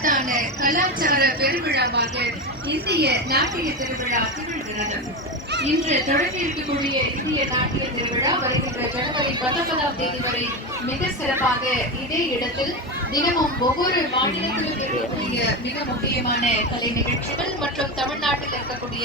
மகத்தான கலாச்சார பெருவிழாவாக இந்திய நாட்டிய திருவிழா திகழ்கிறது. இன்று தொடங்க இருக்கக்கூடிய இந்திய நாட்டிய திருவிழா வருகின்ற ஜனவரி 19ஆம் தேதி வரை மிக சிறப்பாக இதே இடத்தில் தினமும் ஒவ்வொரு மாநிலத்திலும் இருக்கக்கூடிய மிக முக்கியமான கலை நிகழ்ச்சிகள் மற்றும் தமிழ்நாட்டில் இருக்கக்கூடிய